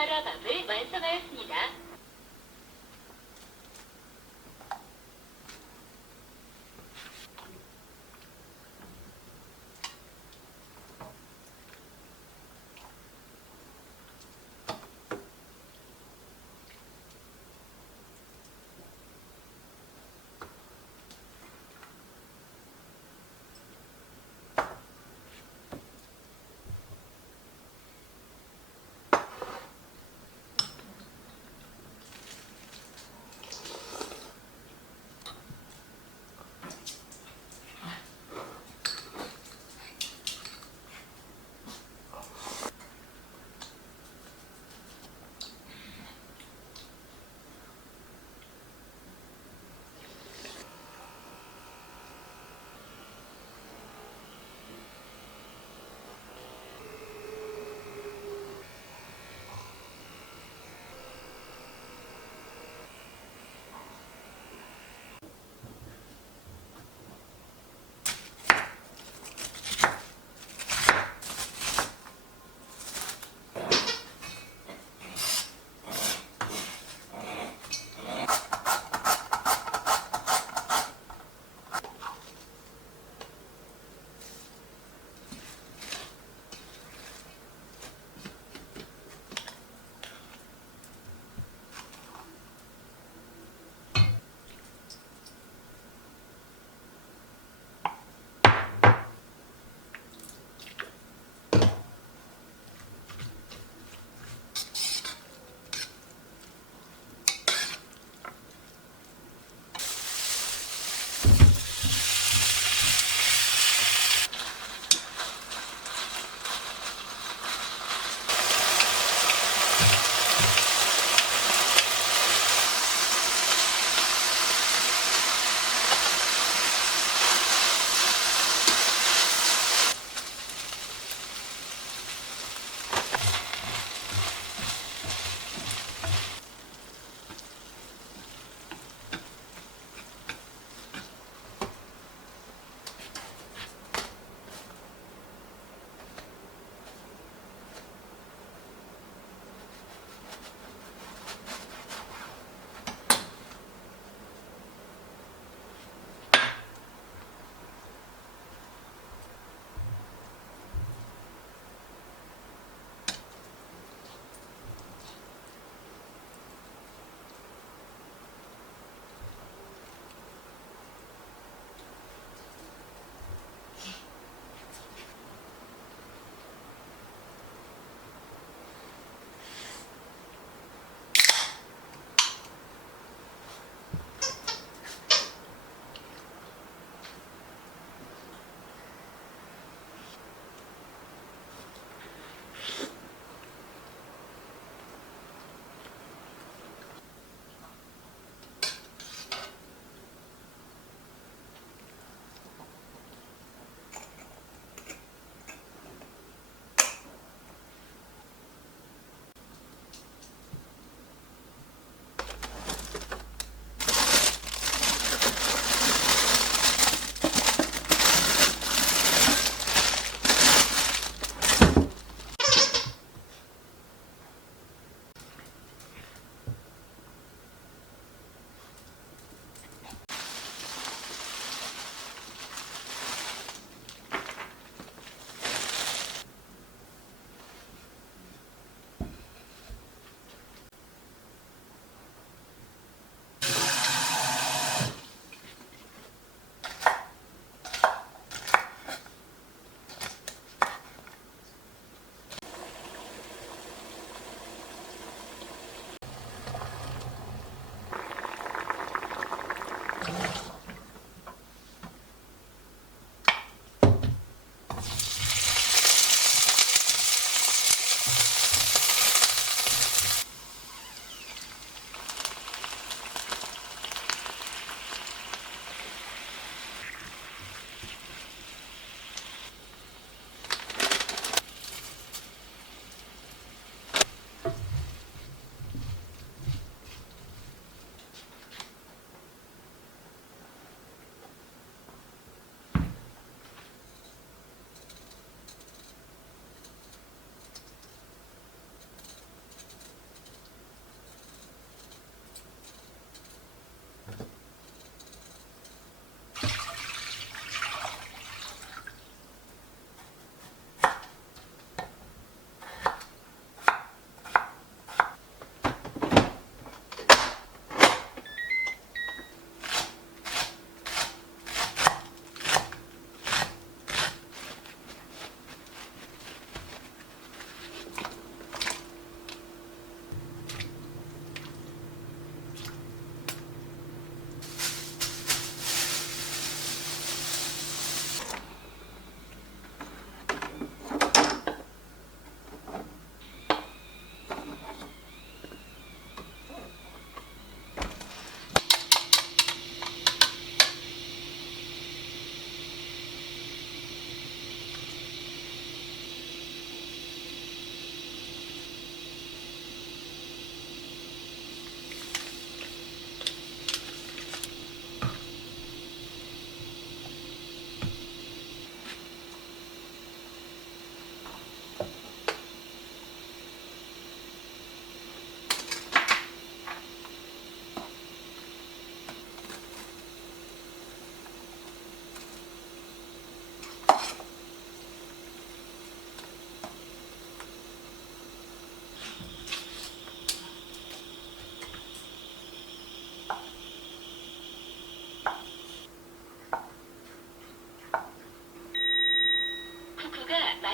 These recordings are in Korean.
맛있는 현미바라밥을 완성하였습니다.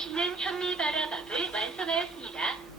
맛있는 현미 바라밥을 완성하였습니다.